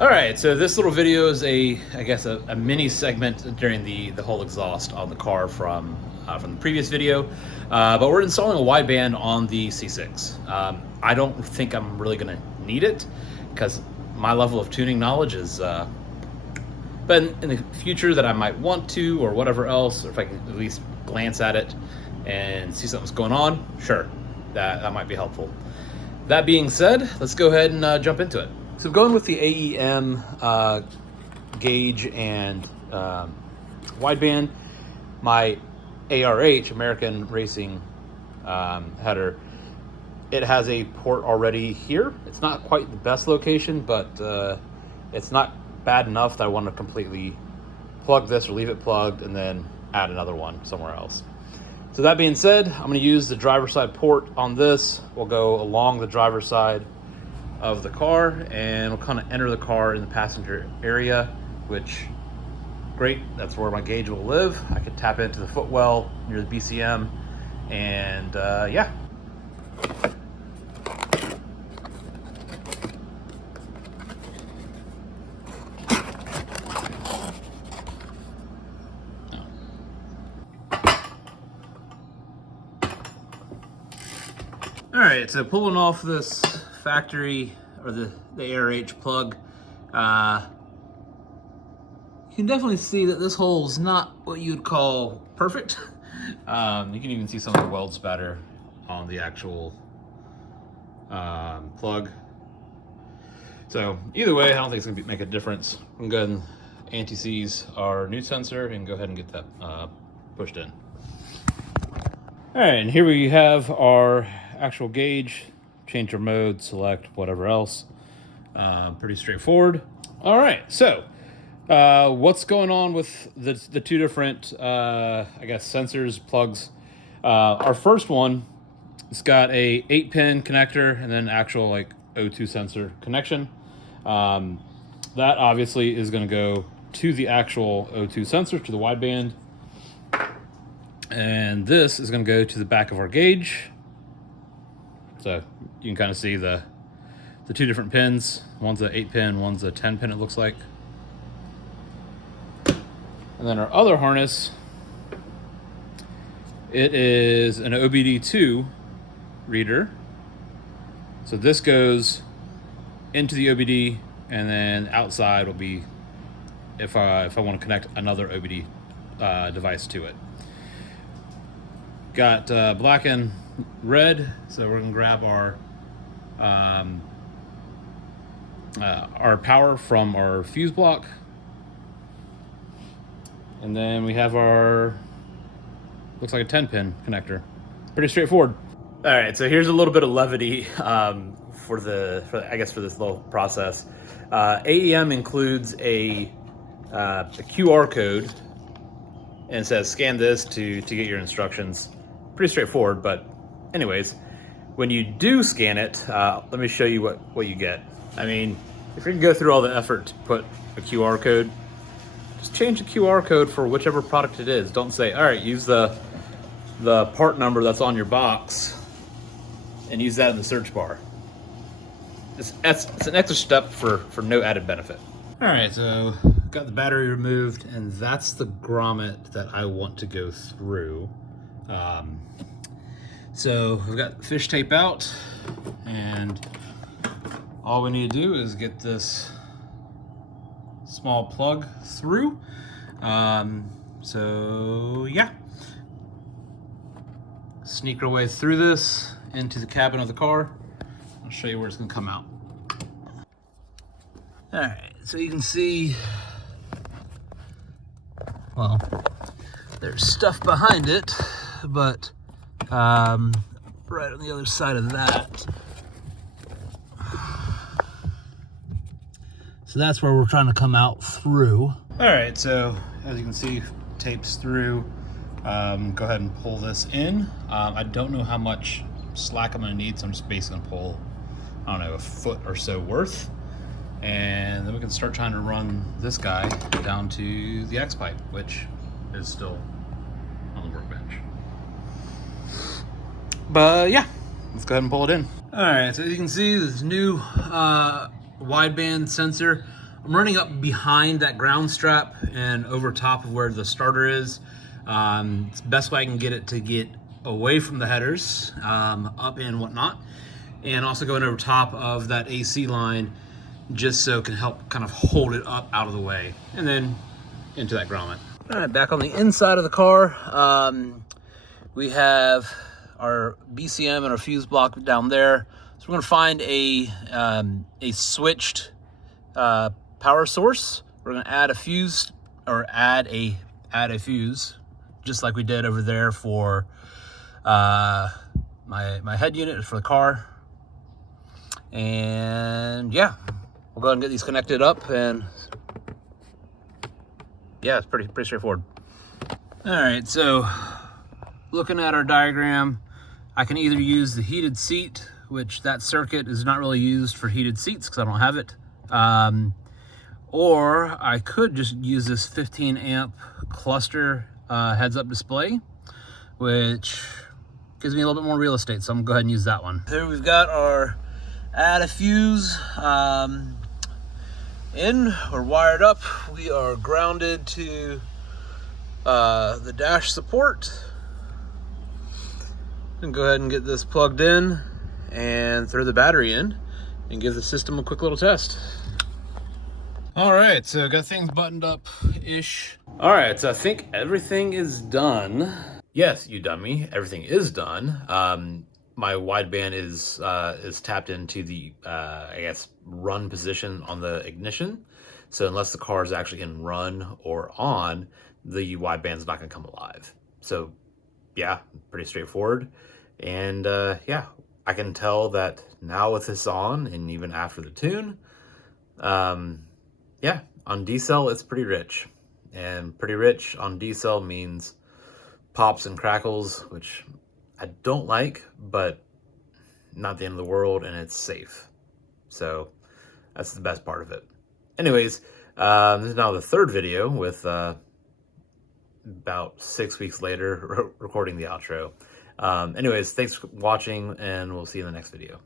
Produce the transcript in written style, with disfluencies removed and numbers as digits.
All right, so this little video is I guess a mini segment during the whole exhaust on the car from the previous video, but we're installing a wideband on the C6. I don't think I'm really gonna need it because my level of tuning knowledge is, but in the future that I might want to or whatever else, or if I can at least glance at it and see something's going on, sure, that might be helpful. That being said, let's go ahead and jump into it. So going with the AEM gauge and wideband, my ARH, American Racing header, it has a port already here. It's not quite the best location, but it's not bad enough that I want to completely plug this or leave it plugged and then add another one somewhere else. So that being said, I'm going to use the driver's side port on this. We'll go along the driver's side of the car and we'll kind of enter the car in the passenger area, which great, that's where my gauge will live. I can tap into the footwell near the BCM and yeah. All right, so pulling off this factory or the ARH plug, you can definitely see that this hole is not what you'd call perfect. You can even see some of the weld spatter on the actual plug. So either way, I don't think it's gonna make a difference. I'm going to go ahead and anti-seize our new sensor and go ahead and get that pushed in. All right, and here we have our actual gauge. Change your mode, select whatever else. Pretty straightforward. All right, so what's going on with the two different, I guess, sensors, plugs? Our first one, it's got a 8-pin connector and then actual like O2 sensor connection. That obviously is going to go to the actual O2 sensor, to the wideband. And this is going to go to the back of our gauge. So you can kind of see the two different pins. One's a 8-pin, one's a 10-pin, it looks like. And then our other harness, it is an OBD2 reader. So this goes into the OBD, and then outside will be if I want to connect another OBD device to it. Got black and red, so we're gonna grab our power from our fuse block, and then we have our, looks like a 10-pin connector. Pretty straightforward. All right, so here's a little bit of levity for I guess for this little process. AEM includes a QR code and says scan this to get your instructions. Pretty straightforward, but anyways, when you do scan it, let me show you what you get. I mean, if you're gonna go through all the effort to put a QR code, just change the QR code for whichever product it is. Don't say, all right, use the part number that's on your box and use that in the search bar. It's an extra step for no added benefit. All right, so got the battery removed, and that's the grommet that I want to go through. So we've got fish tape out, and all we need to do is get this small plug through. So yeah, sneak our way through this into the cabin of the car. I'll show you where it's gonna come out. All right, so you can see, well, there's stuff behind it, but right on the other side of that. So that's where we're trying to come out through. All right, so as you can see, tapes through. Go ahead and pull this in. I don't know how much slack I'm gonna need, so I'm just basically gonna pull, I don't know, a foot or so worth. And then we can start trying to run this guy down to the X pipe, which is still on the workbench. But yeah, let's go ahead and pull it in. All right, so as you can see, this new wideband sensor. I'm running up behind that ground strap and over top of where the starter is. It's the best way I can get it to get away from the headers, up and whatnot, and also going over top of that AC line just so it can help kind of hold it up out of the way, and then into that grommet. All right, back on the inside of the car, we have our BCM and our fuse block down there. So we're gonna find a switched power source. We're gonna add a fuse, or add a fuse, just like we did over there for my head unit for the car. And yeah, we'll go ahead and get these connected up, and yeah, it's pretty straightforward. All right, so looking at our diagram, I can either use the heated seat, which that circuit is not really used for heated seats because I don't have it, or I could just use this 15 amp cluster heads-up display, which gives me a little bit more real estate, so I'm gonna go ahead and use that one. Here we've got our add a fuse in. We're wired up. We are grounded to the dash support. And go ahead and get this plugged in and throw the battery in and give the system a quick little test. All right, so got things buttoned up-ish. All right, so I think everything is done. Yes, you dummy, everything is done. My wideband is tapped into the, I guess, run position on the ignition. So unless the car is actually in run or on, the wideband's not gonna come alive. So yeah, pretty straightforward. And yeah, I can tell that now with this on, and even after the tune, yeah, on decel it's pretty rich. And pretty rich on decel means pops and crackles, which I don't like, but not the end of the world, and it's safe. So that's the best part of it. Anyways, this is now the third video with about 6 weeks later recording the outro. Anyways, thanks for watching, and we'll see you in the next video.